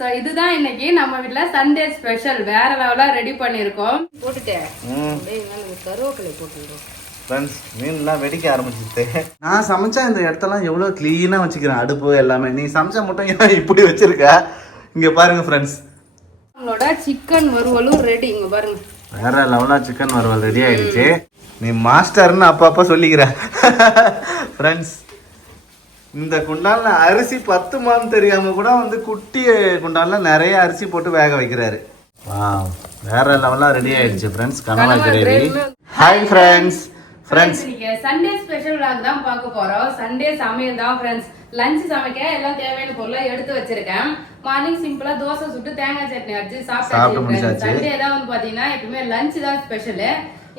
So இதுதான் இன்னைக்கு நம்ம வீட்ல சண்டே ஸ்பெஷல் வேற லெவலா ரெடி பண்ணிருக்கோம். போட்டுட்டேன் கருவேப்பிலை போட்டுருக்கோம். ஃப்ரெண்ட்ஸ் மீன்லாம் வெடிக்க ஆரம்பிச்சிட்டு நான் சமைச்சா இந்த இடத்தெல்லாம் எவ்வளோ க்ளீனாக வச்சுக்கிறேன். அடுப்பு எல்லாமே நீ சமைச்சா மட்டும் ஏன் இப்படி வச்சிருக்க? இங்கே பாருங்க ஃப்ரெண்ட்ஸ், நம்மளோட சிக்கன் வறுவலும் ரெடி. இங்க பாருங்க, வேற லெவலாக சிக்கன் வறுவல் ரெடி ஆயிடுச்சு. நீ மாஸ்டர்னு அப்பப்போ சொல்லிக்கிற. ஃப்ரெண்ட்ஸ், இந்த குண்டான்ல அரிசி 10 மாதம் தெரியாம கூட வந்து குட்டி குண்டான்ல நிறைய அரிசி போட்டு வேக வைக்கிறாரு. வேற லெவலா ரெடி ஆயிடுச்சு ஃப்ரெண்ட்ஸ் கனவா gravy. Hi friends, Sunday special vlog தான் பார்க்க போறோம். சண்டே சமையல் தான் ஃப்ரெண்ட்ஸ். லஞ்ச் சமைக்க எல்லாம் தேவையான பொருளை எடுத்து வச்சிருக்கேன். மார்னிங் சிம்பிளா தோசை சுட்டு தேங்காய் சட்னி அடிச்சு சாப்பிட்டாச்சு. சண்டே தான் வந்து பாத்தீங்கன்னா எப்பவுமே லஞ்ச் தான் ஸ்பெஷல்.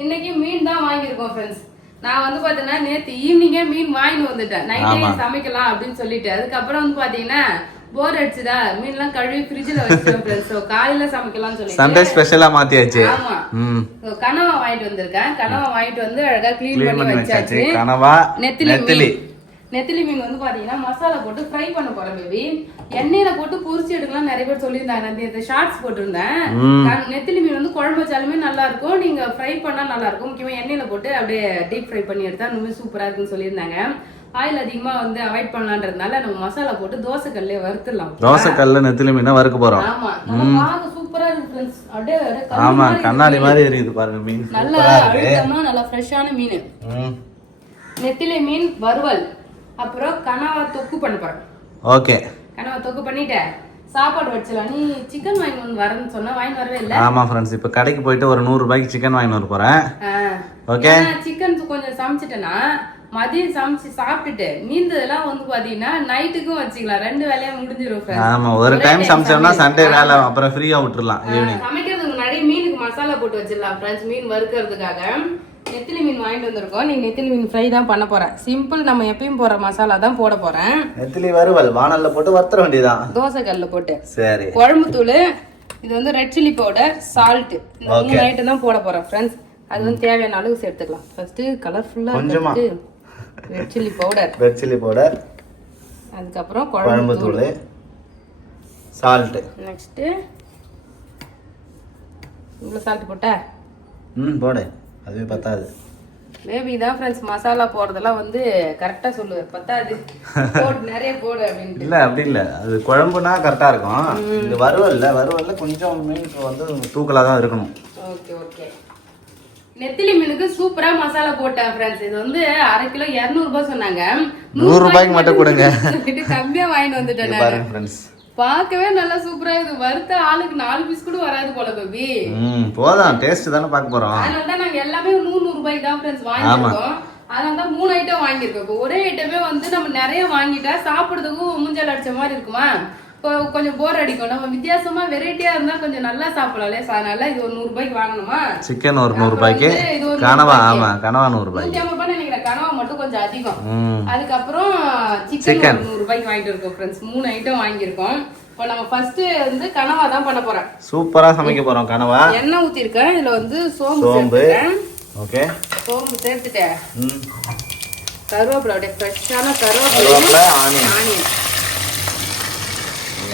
இன்னைக்கு மீன் தான் வாங்கியிருக்கோம் ஃப்ரெண்ட்ஸ். நான் வந்து பாத்தீங்கன்னா நேத்து ஈவினிங்கே மீன் வாங்கிட்டு வந்துட்டேன். நைட்டே சமைக்கலாம் அப்படின்னு சொல்லிட்டு. அதுக்கப்புறம் வந்து பாத்தீங்கன்னா போர் அடிச்சுதா, மீன் எல்லாம் கழுவி ஃப்ரிட்ஜ்ல வச்சிட்டோம் ஃப்ரெண்ட்ஸ். காலையில சமைக்கலாம்னு சொல்லி சண்டே ஸ்பெஷலா மாத்தியாச்சு. ஆமா, கனவா வாங்கிட்டு வந்திருக்கேன். கனவா வாங்கிட்டு வந்து அழகா கிளீன் பண்ணி வச்சாச்சு. கனவா நெத்திலி மீன் வந்து பாத்தீங்கன்னா மசாலா போட்டு ஃப்ரை பண்ண போறேன் பேபி. எண்ணெயில போட்டு பொரிச்சு எடுக்கலாம் நிறைய பேர் சொல்லியிருந்தாங்க. இந்த ஷார்ட்ஸ் போட்டிருந்தேன். நெத்திலி மீன் வந்து குழம்பு வச்சாலுமே நல்லா இருக்கும், நீங்க ஃப்ரை பண்ணா நல்லா இருக்கும். முக்கியமா எண்ணெயில போட்டு அப்படியே டீப் ஃப்ரை பண்ணி எடுத்தா இன்னுமே சூப்பரா இருக்குன்னு சொல்லியிருந்தாங்க. ஆயில் அதிகமா வந்து அவாய்ட் பண்ணலான்றதுனால நம்ம மசாலா போட்டு தோசைக்கல்லே வறுத்துடலாம். தோசைக்கல்ல நெத்திலி மீனை வறுக்க போறோம். ஆமா, பாக்க சூப்பரா இருக்கு ஃப்ரெண்ட்ஸ். அப்படியே ஆமா, கண்ணாடி மாதிரி இருக்குது பாருங்க மீன். நல்லா அழுத்தமா நல்லா ஃப்ரெஷ்ஷான மீன். நெத்திலி மீன் வறுவல், அப்புறம் கனவா தொக்கு பண்ண போறேன். ஓகே, கனவா தொக்கு பண்ணிட்டேன். சாப்பாடு வச்சலாம். நீ சிக்கன் வாங்கி வரேன்னு சொன்னா வாங்கி வரவே இல்ல. ஆமா ஃப்ரெண்ட்ஸ், இப்ப கடைக்கு போயிட்டு ஒரு 100 ரூபாய்க்கு சிக்கன் வாங்கி வர போறேன். ஓகே, சிக்கன் கொஞ்சம் சமைச்சிட்டேன்னா மதியம் சமைச்சு சாப்பிட்டுட்டு மீந்ததெல்லாம் வந்து பாத்தீங்கன்னா நைட்டுக்கும் வச்சுக்கலாம். 2 வேலையா முடிஞ்சிடும். ஆமா, ஒரு டைம் சமைச்சோம்னா சண்டே வேலை அப்புறம் ஃப்ரீயா விட்டுறலாம். ஈவினிங் சமைக்கிறதுக்கு முன்னாடி மீனுக்கு மசாலா போட்டு வச்சிடலாம் ஃப்ரெண்ட்ஸ். மீன் வறுக்கிறதுக்காக நெத்திலி மீன் வாங்கிட்டு வந்திருக்கோம். நீ நெத்திலி மீன் ஃப்ரை தான் பண்ண போறேன். சிம்பிள், நம்ம எப்பயும் போற மசாலா தான் போட போறேன். நெத்திலி வறுவல் வானல்ல போட்டு வறுத்தற வேண்டியதான், தோசை கல்ல போட்டு. சரி, குழம்பு தூள், இது வந்து ரெட் சில்லி பவுடர், சால்ட், இந்த 3 ஐட்டம் தான் போட போறேன் ஃப்ரெண்ட்ஸ். அது வந்து தேவையான அளவு சேர்த்துக்கலாம். ஃபர்ஸ்ட் கலர்ஃபுல்லா கொஞ்சமா ரெட் சில்லி பவுடர், அதுக்கப்புறம் குழம்பு தூள், சால்ட். நெக்ஸ்ட் இவ்வளவு சால்ட் போட்டா போடு, அதுவே பத்தாது. பேபி தான் ஃப்ரெண்ட்ஸ் மசாலா போடுறதெல்லாம் வந்து கரெக்டா சொல்லுவார். பத்தாது, போடு நிறைய போடு அப்படின்னு. இல்ல அப்படி இல்ல, அது குழம்புனா கரெக்டா இருக்கும். இது வறுவல்ல கொஞ்சம் மீனுக்கு வந்து தூக்கலா தான் இருக்கணும். Okay okay. நெத்திலி மீனுக்கு சூப்பரா மசாலா போட்டேன் ஃப்ரெண்ட்ஸ். இது வந்து 1/2 கிலோ 200 ரூபாய் சொன்னாங்க. 100 ரூபாய்க்கு மட்டும் கொடுங்க கம்மியா வாங்கிட்டு வந்துட்டேன். பாருங்க ஃப்ரெண்ட்ஸ், பார்க்கவே நல்லா சூப்பரா இருக்கு. வறுத்த ஆளுக்கு 4 பீஸ் கூட வராது போல பேபி. போதும், டேஸ்ட் தானே பார்க்க போறோம். அதனால தான் நாங்க எல்லாமே 100 ரூபாய்க்கு தான் ஃப்ரெண்ட்ஸ் வாங்கிருக்கோம். அதனால தான் 3 ஐட்டம் வாங்கியிருக்கோம். இப்போ ஒரே ஐட்டமே வந்து நம்ம நிறைய வாங்கிட்டா சாப்பிடுறதுக்கும் மூஞ்சல் அடிச்ச மாதிரி இருக்குமா, கொஞ்சம் போர் அடிக்கும். நம்ம வித்தியாசமா வெரைட்டியா இருந்தா கொஞ்சம் நல்லா சாப்பிடலாம்ல. அதனால இது ஒரு 100 ரூபாய்க்கு வாங்கணுமா. சிக்கன் ஒரு 100 ரூபாய்க்கு, கனவா 100 ரூபாய்க்கு, 150 ரூபாய் நினைக்கிறேன். கனவா மட்டும் கொஞ்சம் அதிகம். அதுக்கப்புறம் சிக்கன் 100 ரூபாய்க்கு வாங்கிட்டு இருக்கோம் ஃப்ரெண்ட்ஸ். 3 ஐட்டம் வாங்கியிருக்கோம். இப்போ நம்ம ஃபர்ஸ்ட் வந்து கனவா தான் பண்ண போறோம். சூப்பரா சமைக்க போறோம். கனவா எண்ணெய் ஊத்திருக்கேன். இதுல வந்து சோம்பு. ஓகே, சோம்பு சேர்த்துட்டேன். கருவேப்பிலை, அப்படியே ஃப்ரெஷ்ஷான கருவேப்பிலை, ஆனியன்.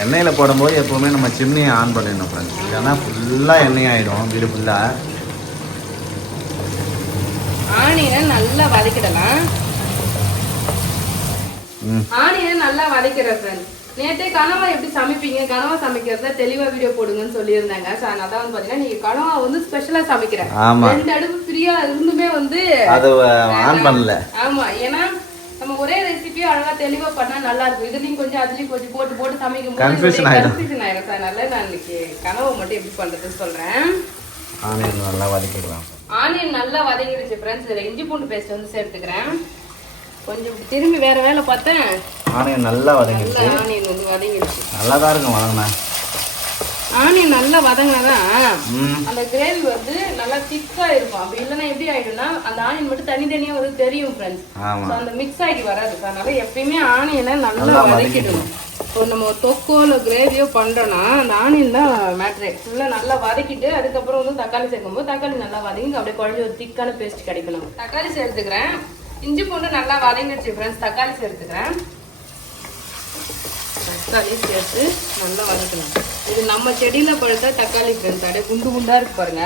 எண்ணெயில போடும்போது எப்பவுமே நம்ம சிம்னியை ஆன் பண்ணிடணும் ஃப்ரெண்ட்ஸ், இல்லைன்னா ஃபுல்லா எண்ணெய் ஆயிடும் வீடு ஃபுல்லா. ஆனியனை நல்லா வதக்கிடலாம். ஆனியனை நல்லா வதக்கிறேன் ஃப்ரெண்ட்ஸ். நேற்றே கனவா எப்படி சமைப்பீங்க, கனவா சமைக்கிறத தெளிவா வீடியோ போடுங்கன்னு சொல்லியிருந்தாங்க. அதான் வந்து பாத்தீங்கன்னா நீங்க கனவா வந்து ஸ்பெஷலா சமைக்கிறேன். 2 அடுப்பு ஃப்ரீயா இருந்துமே வந்து அது ஆன் பண்ணல. ஆமா, ஏன்னா நம்ம ஒரே ரெசிபியும் அழகா தெளிவா பண்ணா நல்லா இருக்கும். இதுலயும் கொஞ்சம் அதுலயும் கொஞ்சம் போட்டு சமைக்கும் போது கன்ஃபியூஷன் ஆயிடும். அதனால நான் இன்னைக்கு கனவா மட்டும் எப்படி பண்றதுன்னு சொல்றேன். ஆனியன் நல்லா வதக்கிடலாம். ஆனியன் நல்லா வதங்கிடுச்சு ஃப்ரெண்ட்ஸ். இதுல இஞ்சி பூண்டு பேஸ்ட் வந்து சேர்த்துக்கிறேன். கொஞ்சம் திரும்பி வேற வேலை பார்த்தேன். ஆனியன் நல்லா வதங்கிடுச்சு. ஆனியன் வந்து வதங்கிடுச்சு. நல்லா தான் இருக்கும் வதங்கினா. ஆனியன் நல்லா வதங்கினாதான் அந்த கிரேவி வந்து நல்லா திக்கா இருக்கும். அப்படி இல்லைன்னா எப்படி ஆயிடும்னா அந்த ஆனியன் மட்டும் தனித்தனியா வந்து தெரியும் ஃப்ரெண்ட்ஸ். அந்த மிக்ஸ் ஆகி வராது. அதனால எப்பயுமே ஆனியனை நல்லா வதக்கிடணும். இப்போ நம்ம தொக்கோ இல்லை கிரேவியோ பண்றோம்னா அந்த ஆனியன் தான் மேட்ரே. ஃபுல்லா நல்லா வதக்கிட்டு அதுக்கப்புறம் வந்து தக்காளி சேர்க்கும்போது தக்காளி நல்லா வதங்கி அப்படியே குழஞ்சி ஒரு திக்கான பேஸ்ட் கிடைக்கணும். தக்காளி சேர்த்துக்கிறேன். இஞ்சி பூண்டு நல்லா வதங்கிடுச்சு ஃப்ரெண்ட்ஸ். தக்காளி சேர்த்துக்கிறேன். தக்காளி சேர்த்து நல்லா வதக்கலாம். இது நம்ம செடியில பழுத்த தக்காளி ஃப்ரெண்ட்ஸ், அப்படியே குண்டு குண்டா இருக்கு பாருங்க.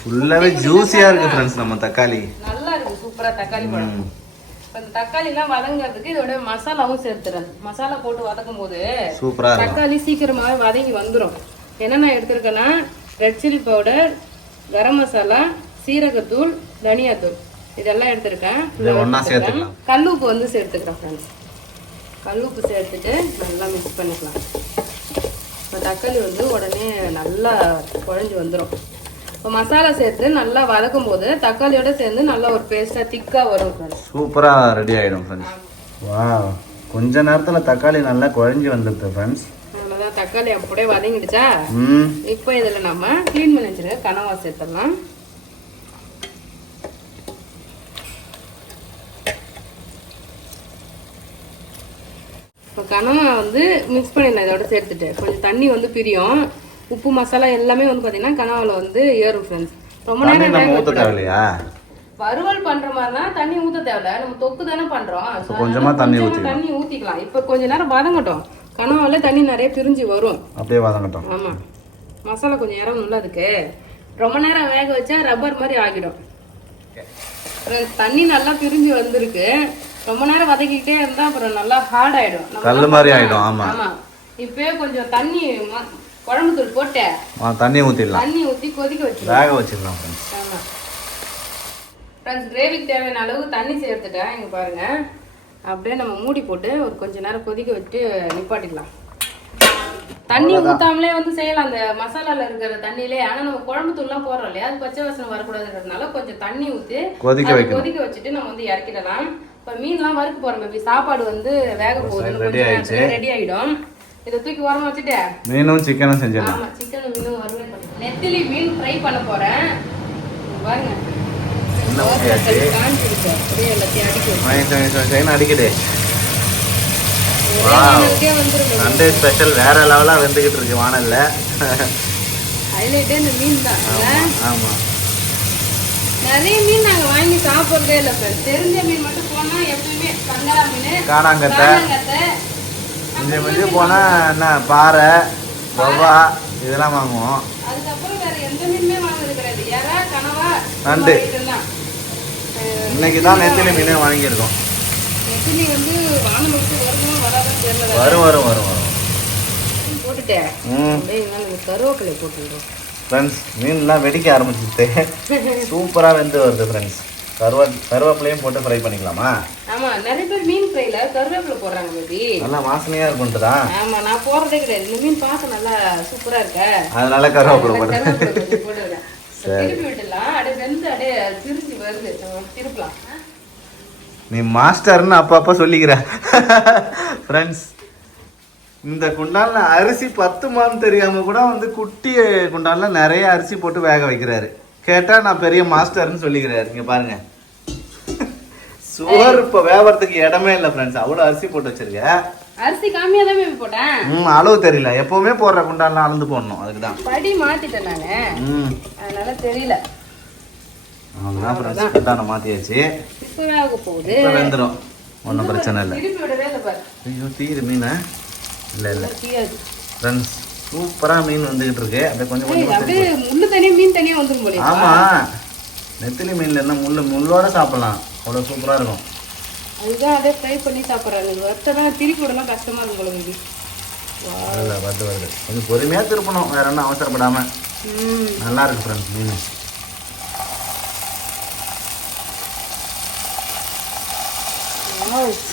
ஃபுல்லாவே ஜூசியா இருக்கு ஃப்ரெண்ட்ஸ் நம்ம தக்காளி. நல்லா இருக்கு சூப்பரா தக்காளி பழம். இந்த தக்காளி எல்லாம் வதங்கிறதுக்கு இதோட மசாலாவும் சேர்த்துறேன். மசாலா போட்டு வதக்கும் போது சூப்பரா தக்காளி சீக்கிரமாவே வதங்கி வந்துடும். என்னென்ன எடுத்திருக்கேன்னா red chilli powder, garam masala, சீரகத்தூள், தனியாத்தூள் இதெல்லாம் எடுத்திருக்கேன். கல்லுப்பு வந்து சேர்த்துக்கிறேன் ஃப்ரெண்ட்ஸ். கல்லுப்பு சேர்த்துட்டு நல்லா மிக்ஸ் பண்ணிக்கலாம். இப்போ தக்காளி வந்து உடனே நல்லா குழஞ்சி வந்துடும். இப்போ மசாலா சேர்த்து நல்லா வதக்கும் போது தக்காளியோட சேர்ந்து நல்லா ஒரு பேஸ்டா திக்கா வரும் ஃப்ரெண்ட்ஸ். சூப்பரா ரெடி ஆயிடும் ஃப்ரெண்ட்ஸ். வாவ், கொஞ்ச நேரத்துல தக்காளி நல்லா குழஞ்சி வந்துடுது ஃப்ரெண்ட்ஸ். அவ்வளோதான், தக்காளி அப்படியே வதங்கிடுச்சா. இப்போ இதில் நம்ம க்ளீன் பண்ணி வச்சிருக்க கனவா சேர்த்துடலாம். இப்போ கனவா வந்து மிக்ஸ் பண்ணிடலாம். இதோட சேர்த்துட்டு கொஞ்சம் தண்ணி வந்து பிரியும். உப்பு மசாலா எல்லாமே வந்து பார்த்தீங்கன்னா கனவாவில் வந்து ஏறும் ஃப்ரெண்ட்ஸ். ரொம்ப நேரம் ஊற்ற தேவையில்லையா? வறுவல் பண்ற மாதிரினா தண்ணி ஊற்ற தேவையில்ல. நம்ம தொக்கு தானே பண்றோம், கொஞ்சமா தண்ணி ஊற்றிக்கலாம். இப்போ கொஞ்ச நேரம் வதங்கட்டும். கனவாவில் தண்ணி நிறைய பிரிஞ்சு வரும். அப்படியே வதங்கட்டும். ஆமா, மசாலா கொஞ்சம் இறங்கணும்ல அதுக்கு. ரொம்ப நேரம் வேக வச்சா ரப்பர் மாதிரி ஆகிடும். தண்ணி நல்லா பிரிஞ்சு வந்திருக்கு. ரொம்ப நேரம் வதக்கிட்டே இருந்தா அப்புறம் நல்லா ஹார்ட் ஆயிடும், கல்லு மாதிரி ஆயிடும். ஆமா ஆமா. இப்பவே கொஞ்சம் தண்ணி குழம்பு தூள் போட்டு தண்ணி ஊத்திடலாம். தண்ணி ஊத்தி கொதிக்க வச்சிடலாம், வேக வச்சிடலாம். ஆமா ஃப்ரெண்ட்ஸ், கிரேவிக்கு தேவையான அளவு தண்ணி சேர்த்துட்டேன். இங்க பாருங்க, அப்படியே நம்ம மூடி போட்டு ஒரு கொஞ்ச நேரம் கொதிக்க வச்சு நிப்பாட்டிடலாம். தண்ணி ஊத்தாமலே வந்து செய்யலாம் அந்த மசாலால இருக்கிற தண்ணியிலே. ஆனா நம்ம குழம்பு தூள்லாம் போடுறோம் இல்லையா, அது பச்சை வாசனை வரக்கூடாதுன்றதுனால கொஞ்சம் தண்ணி ஊத்தி கொதிக்க வச்சுட்டு நம்ம வந்து இறக்கிடலாம். இப்ப மீன்லாம் வறுக்க போறோம். இப்ப சாப்பாடு வந்து வேக போகுது, ரெடி ஆயிடும். இதை தூக்கி உரமா வச்சுட்டு மீனும் சிக்கனும் செஞ்சிடலாம். ஆமா, சிக்கனும் மீனும் வறுவல் பண்ணலாம். நெத்திலி மீன் ஃப்ரை பண்ண போறேன். பாருங்க, அடிக்கடி சண்டே ஸ்பெஷல் வேற லெவலா வெந்துகிட்டு இருக்கு வானல்ல. ஹைலைட்டே இந்த மீன் தான். ஆமா, நிறைய மீன் நாங்க வாங்கி சாப்பிடுறதே இல்ல ஃப்ரெண்ட்ஸ். தெரிஞ்ச மீன் மட்டும் போனா எப்பவுமே கங்கரா மீன், காணாங்கத்தை, மிஞ்சி போனா என்ன பாறை, வவ்வா இதெல்லாம் வாங்குவோம். அதுக்கப்புறம் வேற எந்த மீனுமே வாங்குறது கிடையாது. எறா, கனவா, நண்டு. இன்னைக்கு தான் நெத்திலி மீனே வாங்கியிருக்கோம். நெத்திலி வந்து வானம் வச்சு வருமா வராதுன்னு தெரியல. வரும் போட்டுட்டேன். கருவேப்பிலை போட்டுருக்கோம் ஃப்ரெண்ட்ஸ். மீன்லாம் வெடிக்க ஆரம்பிச்சுட்டு சூப்பராக வெந்து வருது ஃப்ரெண்ட்ஸ். கருவேப்பிலையும் போட்டு ஃப்ரை பண்ணிக்கலாமா? ஆமா, நிறைய பேர் மீன் ஃப்ரைல கருவேப்பிலை போடுறாங்க. பேபி நல்லா வாசனையா இருக்கும்ன்றதா? ஆமா, நான் போடுறதே கிடையாது. இந்த மீன் பார்க்க நல்லா சூப்பரா இருக்க, அதனால கருவேப்பிலை போடுறேன். திருப்பி விட்டுலாம். அப்படியே வெந்து அப்படியே பிரிஞ்சு வருது, திருப்பலாம். நீ மாஸ்டர்னு அப்பப்ப சொல்லிக்கிற ஃப்ரெண்ட்ஸ். இந்த குண்டான்ல அரிசி 10 மான்னு தெரியாம கூட வந்து குட்டி குண்டான்ல நிறைய அரிசி போட்டு வேக வைக்கிறாரு. கேட்டா நான் பெரிய மாஸ்டர்னு சொல்லிக்கிறாரு. இங்க பாருங்க, சோறு இப்ப வேவறதுக்கு இடமே இல்ல ஃப்ரெண்ட்ஸ். அவ்வளவு அரிசி போட்டு வச்சிருக்க. அரிசி கம்மியா தான் போட்டேன். அளவு தெரியல. எப்பவுமே போடுற குண்டான்ல அளந்து போடணும், அதுக்குதான் படி மாத்திட்டேன் நானு, அதனால தெரியல. அவ்வளவுதான் ஃப்ரெண்ட்ஸ், குண்டான மாத்தியாச்சு. இப்ப வேக போகுது, வெந்துடும், ஒன்றும் பிரச்சனை இல்லை. திருப்பி விடவே இல்லை பாரு. ஐயோ, தீரு மீன் இல்லை ஃப்ரெண்ட்ஸ். சூப்பரா மீன் வந்துகிட்டு இருக்கு. அப்படியே கொஞ்சம் முள்ளு தனியா மீன் தனியா வந்துடும் போல. ஆமா, நெத்திலி மீன்ல என்ன முள்ளோட சாப்பிடலாம், அவ்வளவு சூப்பரா இருக்கும். அதுதான் அப்படியே ஃப்ரை பண்ணி சாப்பிட்றாங்க. வறுத்ததான் திருப்பி விடலாம் கஷ்டமா இருக்கும் போல. வருது கொஞ்சம் பொறுமையா திருப்பணும், வேற ஒன்றும் அவசரப்படாம. நல்லா இருக்கு ஃப்ரெண்ட்ஸ் மீன்.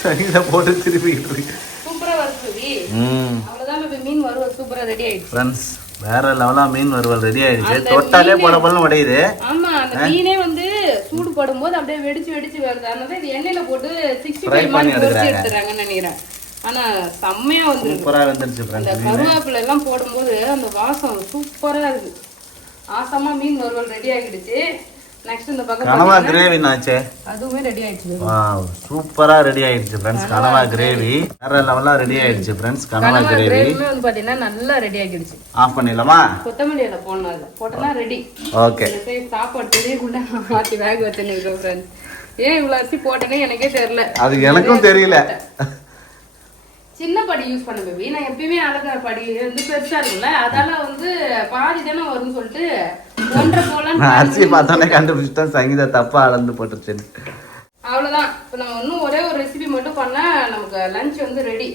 சரியில போட்டு திருப்பிக்கிட்டு இருக்கு. சூப்பரா வருது. அவ்வளவுதான், இப்ப மீன் வறுவல் சூப்பரா ரெடி ஆயிடுச்சு ஃப்ரெண்ட்ஸ். வேற லெவலா மீன் வறுவல் ரெடி ஆயிடுச்சு. தொட்டாலே படபடன்னு உடையுது. ஆமா, அந்த மீனே வந்து சூடு படும்போது அப்படியே வெடிச்சு வெடிச்சு வருது. அதனால இது எண்ணெயில போட்டு 65 மாதிரி பொரிச்சு எடுத்துறாங்கன்னு நினைக்கிறேன். ஆனா செம்மையா வந்து சூப்பரா வந்துருச்சு ஃப்ரெண்ட்ஸ். இந்த கருவேப்பிலை எல்லாம் போடும்போது அந்த வாசம் சூப்பரா இருக்கு. ஆசமா மீன் வறுவல் ரெடி ஆகிடுச்சு. நெக்ஸ்ட் இந்த பக்கம் கனவா கிரேவி நாச்சே, அதுவுமே ரெடி ஆயிடுச்சு. வாவ், சூப்பரா ரெடி ஆயிடுச்சு ஃப்ரெண்ட்ஸ். கனவா கிரேவி வேற லெவலா ரெடி ஆயிடுச்சு ஃப்ரெண்ட்ஸ். கனவா கிரேவி வந்து பாத்தீங்கன்னா நல்லா ரெடி ஆகிடுச்சு. ஆஃப் பண்ணிடலாமா? கொத்தமல்லி இலை போடணும், அதுல போட்டனா ரெடி. ஓகே, சாப்பாடு பெரிய குண்டா மாத்தி வேக வச்சுன்னு இருக்கோம் ஃப்ரெண்ட்ஸ். ஏன் இவ்வளவு அரிசி போட்டேனே எனக்கே தெரியல. அது எனக்கும் தெரியல. சின்ன படி யூஸ் பண்ண பேபி. நான் எப்பயுமே அளக்கிற படி வந்து பெருசா இருக்குல்ல, அதால வந்து பாதி தானே வரும்னு சொல்லிட்டு 1.5 போலாம். அரிசி பார்த்தோன்னே கண்டுபிடிச்சிட்டோம் சங்கீதா தப்பா அளந்து போட்டுருச்சு. அவ்வளவுதான். இப்போ நம்ம இன்னும் ஒரே ஒரு ரெசிபி மட்டும் பண்ணா நமக்கு லஞ்ச் வந்து ரெடி.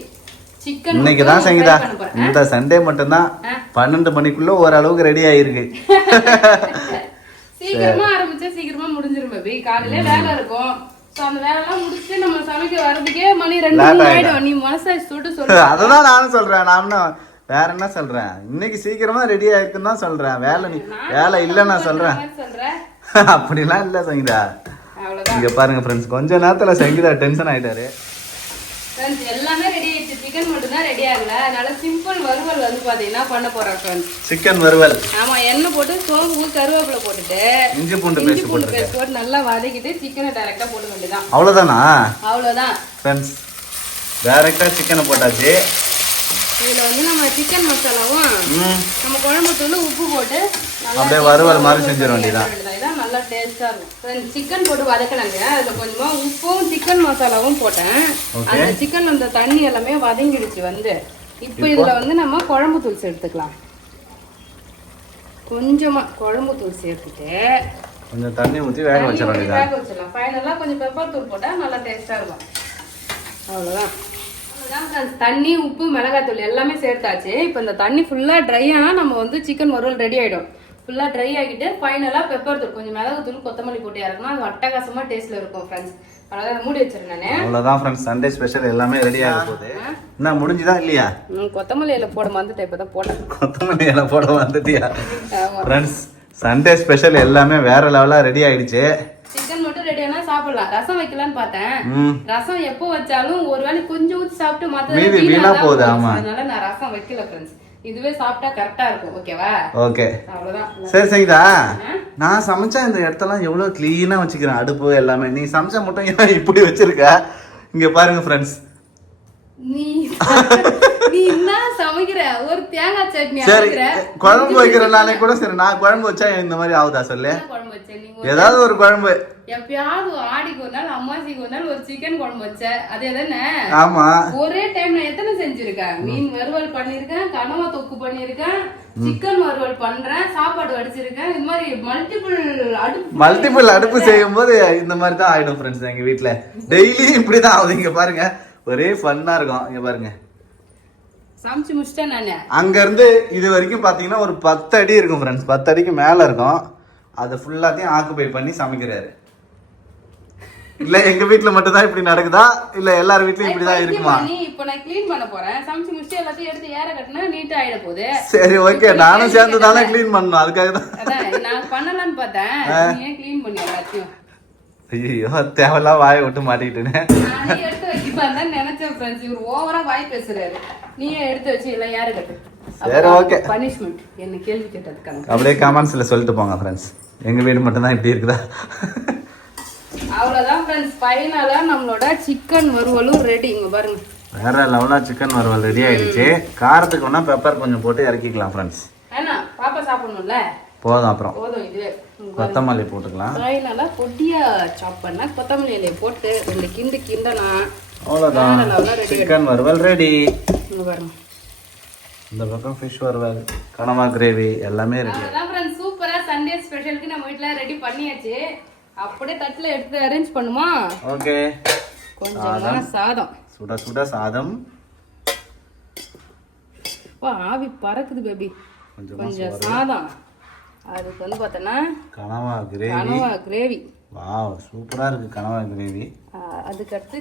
சிக்கன் இன்னைக்கு தான் சங்கீதா, இந்த சண்டே மட்டும்தான் 12 மணிக்குள்ள ஓரளவுக்கு ரெடி ஆயிருக்கு. சீக்கிரமா ஆரம்பிச்சா சீக்கிரமா முடிஞ்சிரும் பேபி. காலையில வேலை இருக்கும். சோ அந்த வேலைலாம் முடிச்சு நம்ம சமைக்க வரதுக்கே மணி 2 ஆயிடும். நீ மனசை சுட்டு சொல்லு. அததான் நானும் சொல்றேன். நான் வேற என்ன சொல்றேன், இன்னைக்கு சீக்கிரமா ரெடி ஆயிருக்குன்னு தான் சொல்றேன். வேலை இல்ல நான் சொல்றேன். அப்படிலாம் இல்ல சங்கீதா. இங்க பாருங்க ஃப்ரெண்ட்ஸ், கொஞ்ச நேரத்துல சங்கீதா டென்ஷன் ஆயிட்டாரு. எல்லாமே ரெடி ஆயிடுச்சு. சிக்கன் மட்டும் தான் ரெடி ஆகல. அதனால சிம்பிள் வறுவல் வந்து பாத்தீங்கன்னா பண்ண போறோம் ஃப்ரெண்ட்ஸ். சிக்கன் வறுவல். ஆமா, எண்ணெய் போட்டு சோம்பு கருவேப்பிலை போட்டுட்டு இஞ்சி பூண்டு பேஸ்ட் போட்டு நல்லா வதக்கிட்டு சிக்கனை டைரக்டா போட வேண்டியதான். அவ்வளவுதானா? அவ்வளவுதான் ஃப்ரெண்ட்ஸ், டைரக்டா சிக்கனை போட்டாச்சு. இதுல வந்து நம்ம சிக்கன் மசாலாவும் நம்ம குழம்பு தூள் உப்பு போட்டு அப்படியே வறுவல் மாதிரி செஞ்சிட வேண்டியதான். இதான் நல்லா டேஸ்டா இருக்கும். சிக்கன் போட்டு வதக்கினாங்க. அதுல கொஞ்சமா உப்பும் சிக்கன் மசாலாவும் போட்டேன். அந்த சிக்கன் அந்த தண்ணி எல்லாமே வதங்கிடுச்சு வந்து. இப்போ இதுல வந்து நம்ம குழம்பு தூள் சேர்த்துக்கலாம். கொஞ்சமா குழம்பு தூள் சேர்த்துட்டு கொஞ்சம் தண்ணி ஊற்றி வேக வச்சிட வேண்டியதான். வேக வச்சிடலாம். ஃபைனலா கொஞ்சம் பெப்பர் தூள் போட்டா நல்லா டேஸ்டா இருக்கும். அவ்வளவுதான். தண்ணி உப்பு மிளகாத்தூள் எல்லாமே சேர்த்தாச்சு. இப்போ இந்த தண்ணி ஃபுல்லா ட்ரை ஆனா நம்ம வந்து சிக்கன் வறுவல் ரெடி ஆயிடும். ஃபுல்லா ட்ரை ஆகிட்டு ஃபைனலா பெப்பர் தூள் கொஞ்சம் மிளகாத்தூள் கொத்தமல்லி போட்டு இறக்கணும். அது அட்டகாசமா டேஸ்ட்ல இருக்கும் ஃப்ரெண்ட்ஸ். அவ்வளவுதான், மூடி வச்சிருக்கேன் நானு. அவ்வளவுதான் ஃப்ரெண்ட்ஸ், சண்டே ஸ்பெஷல் எல்லாமே ரெடி ஆக போகுது. என்ன முடிஞ்சுதா இல்லையா? கொத்தமல்லி இலை போட வந்துட்டேன். இப்பதான் போட்டேன். கொத்தமல்லி இலை போட வந்துட்டியா? ஃப்ரெண்ட்ஸ், சண்டே ஸ்பெஷல் எல்லாமே வேற லெவலா ரெடி ஆயிடுச்சு. சிக்கன் மட்டும் ரெடி ஆனா சாப்பிடலாம். ரசம் வைக்கலாம்னு பார்த்தேன். ரசம் எப்போ வச்சாலும் ஒருவேளை கொஞ்சம் ஊத்தி சாப்பிட்டு மத்த வீணா போகுது. ஆமா, அதனால நான் ரசம் வைக்கல ஃப்ரெண்ட்ஸ். இதுவே சாப்பிட்டா கரெக்டா இருக்கும். ஓகேவா? ஓகே, அவ்வளவுதான். சரி சங்கீதா, நான் சமைச்சா இந்த இடத்தெல்லாம் எவ்வளவு கிளீனா வச்சுக்கிறேன். அடுப்பு எல்லாமே. நீ சமைச்சா மட்டும் ஏன் இப்படி வச்சிருக்க? இங்க பாருங்க ஃப்ரெண்ட்ஸ். நீ என்ன சமைக்கிற? ஒரு தேங்காய் சட்னி அரைக்கிற, குழம்பு வைக்கிற நானே கூட சரி. நான் குழம்பு வச்சா இந்த மாதிரி ஆகுதா சொல்லு? ஏதாவது ஒரு குழம்பு எப்பயாவது ஆடிக்கு ஒரு நாள் அம்மாசிக்கு ஒரு நாள் ஒரு சிக்கன் குழம்பு வச்ச அதே தானே? ஆமா, ஒரே டைம் நான் எத்தனை செஞ்சிருக்கேன். மீன் வறுவல் பண்ணிருக்கேன், கனவா தொக்கு பண்ணிருக்கேன், சிக்கன் வறுவல் பண்றேன், சாப்பாடு வடிச்சிருக்கேன். இது மாதிரி மல்டிபிள் அடுப்பு செய்யும் போது இந்த மாதிரி தான் ஆயிடும் ஃப்ரெண்ட்ஸ். எங்க வீட்டுல டெய்லி இப்படிதான் ஆகுது. இங்க பாருங்க, ஒரே ஃபன்னா இருக்கும். இங்க பாருங்க, சமைச்சு முடிச்சிட்டேன் நானு. அங்க இருந்து இது வரைக்கும் பாத்தீங்கன்னா ஒரு 10 அடி இருக்கும் ஃப்ரெண்ட்ஸ். 10 அடிக்கு மேல இருக்கும். அதை ஃபுல்லாத்தையும் ஆக்குபை பண்ணி சமைக்கிறாரு. இல்ல எங்க வீட்ல மட்டும் தான் இப்படி நடக்குதா, இல்ல எல்லார் வீட்லயும் இப்படிதான் இருக்குமா? இப்போ நான் க்ளீன் பண்ண போறேன். சமைச்சு முடிச்சு எல்லாத்தையும் எடுத்து ஏற கட்டினா நீட்டா ஆயிட போகுது. சரி, ஓகே, நானும் சேர்ந்து தானே க்ளீன் பண்ணணும். அதுக்காக தான் நான் பண்ணலாம்னு பார்த்தேன். நீ ஏன் க்ளீன் பண்ணி எல்லாத்தையும்? ஐயோ, தேவையில்லாம் வாயை விட்டு மாட்டிக்கிட்டேன்னு நானே எடுத்து வைக்கலான்னு தான் நினைச்சேன் ஃப்ரெண்ட்ஸ். இவர் ஓவரா வாய் பேசுறாரு. நீயே எடுத்து வச்சு இல்ல யாரு கட்டு. சரி, ஓகே. பனிஷ்மெண்ட் என்ன கேள்வி கேட்டதுக்கான அப்படியே கமெண்ட்ஸ்ல சொல்லிட்டு போங்க ஃப்ரெண்ட்ஸ். எங்க வீடு மட்டும் தான் இப்படி இருக்குதா? அவ்வளவுதான் ஃப்ரெண்ட்ஸ், ஃபைனலா நம்மளோட சிக்கன் வறுவலும் ரெடி. இங்க பாருங்க, வேற லெவலா சிக்கன் வறுவல் ரெடி ஆயிடுச்சு. காரத்துக்கு வேணா பெப்பர் கொஞ்சம் போட்டு இறக்கிக்கலாம் ஃப்ரெண்ட்ஸ். ஏன்னா பாப்பா சாப்பிடணும்ல, போதும். அப்புறம் போதும். இது கொத்தமல்லி போட்டுக்கலாம். ஃபைனலா பொடியா சாப் பண்ணா கொத்தமல்லி இலையை போட்டு 2 கிண்டு கிண்டனா அவ்வளவுதான், சிக்கன் வறுவல் ரெடி. இங்க பாருங்க, இந்த பக்கம் ஃபிஷ் வறுவல், கனவா கிரேவி எல்லாமே ரெடி. அதான் ஃப்ரெண்ட்ஸ், சூப்பரா சண்டே ஸ்பெஷலுக்கு நம்ம வீட்ல ரெடி பண்ணியாச்சு. அப்படியே தட்டுல எடுத்து அரேஞ்ச் பண்ணுமா? ஓகே. கொஞ்சமா சாதம், சுட சுட சாதம். ஆவி பறக்குது பேபி. கொஞ்சம் சாதம். அதுக்கு வந்து பார்த்தோன்னா கனவா கிரேவி. வாவ், சூப்பரா இருக்கு கனவா கிரேவி. அதுக்கு அடுத்து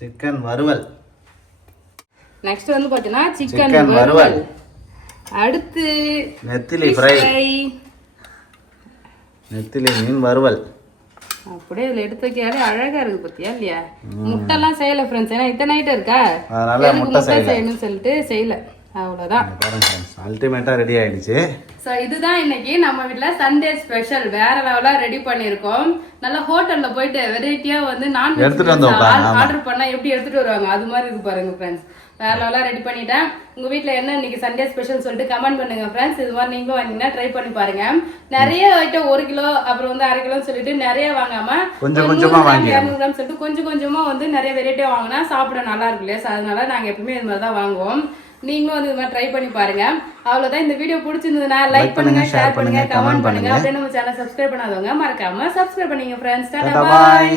சிக்கன் வறுவல். நெக்ஸ்ட் வந்து பார்த்தீங்கன்னா சிக்கன் வறுவல். அடுத்து நெத்திலி ஃப்ரை, நெத்திலி மீன் வறுவல். அப்படியே இதுல எடுத்து வைக்காலே அழகா இருக்கு பத்தியா இல்லையா? முட்டைலாம் செய்யல ஃப்ரெண்ட்ஸ். ஏன்னா இத்தனை நைட் இருக்கா, அதனால முட்டை செய்யணும்னு சொல்லிட்டு செய்யல. அவ்வளவுதான், அல்டிமேட்டா ரெடி ஆயிடுச்சு. சோ இதுதான் இன்னைக்கு நம்ம வீட்ல சண்டே ஸ்பெஷல். வேற லெவலா ரெடி பண்ணிருக்கோம். நல்ல ஹோட்டல்ல போயிட்டு வெரைட்டியா வந்து நான் எடுத்துட்டு வந்தோம். ஆர்டர் பண்ணா எப்படி எடுத்துட்டு வருவாங்க அது மாதிரி இருக்கு பாருங்க ஃப்ரெண்ட்ஸ். வேற லெவலாக ரெடி பண்ணிட்டேன். உங்க வீட்ல என்ன இன்னைக்கு சண்டே ஸ்பெஷல் சொல்லிட்டு கமெண்ட் பண்ணுங்க ஃப்ரெண்ட்ஸ். இது மாதிரி நீங்களும் வாங்கினா ட்ரை பண்ணி பாருங்க. நிறைய ஐட்டம் 1 கிலோ அப்புறம் வந்து 1/2 கிலோ சொல்லிட்டு நிறைய வாங்காம கொஞ்சம் கொஞ்சமா வாங்கி 200 கிராம் சொல்லிட்டு கொஞ்சம் கொஞ்சமா வந்து நிறைய வெரைட்டியா வாங்கினா சாப்பிட நல்லா இருக்கு இல்லையா? அதனால நாங்க எப்பவுமே இது மாதிரி தான் வாங்குவோம். நீங்களும் வந்து இது மாதிரி ட்ரை பண்ணி பாருங்க. அவ்வளவுதான். இந்த வீடியோ பிடிச்சிருந்ததுன்னா லைக் பண்ணுங்க, ஷேர் பண்ணுங்க, கமெண்ட் பண்ணுங்க. அப்படியே நம்ம சேனல் சப்ஸ்கிரைப் பண்ணாதவங்க மறக்காம சப்ஸ்கிரைப் பண்ணுங்க ஃப்ரெண்ட்ஸ். டாடா பாய்.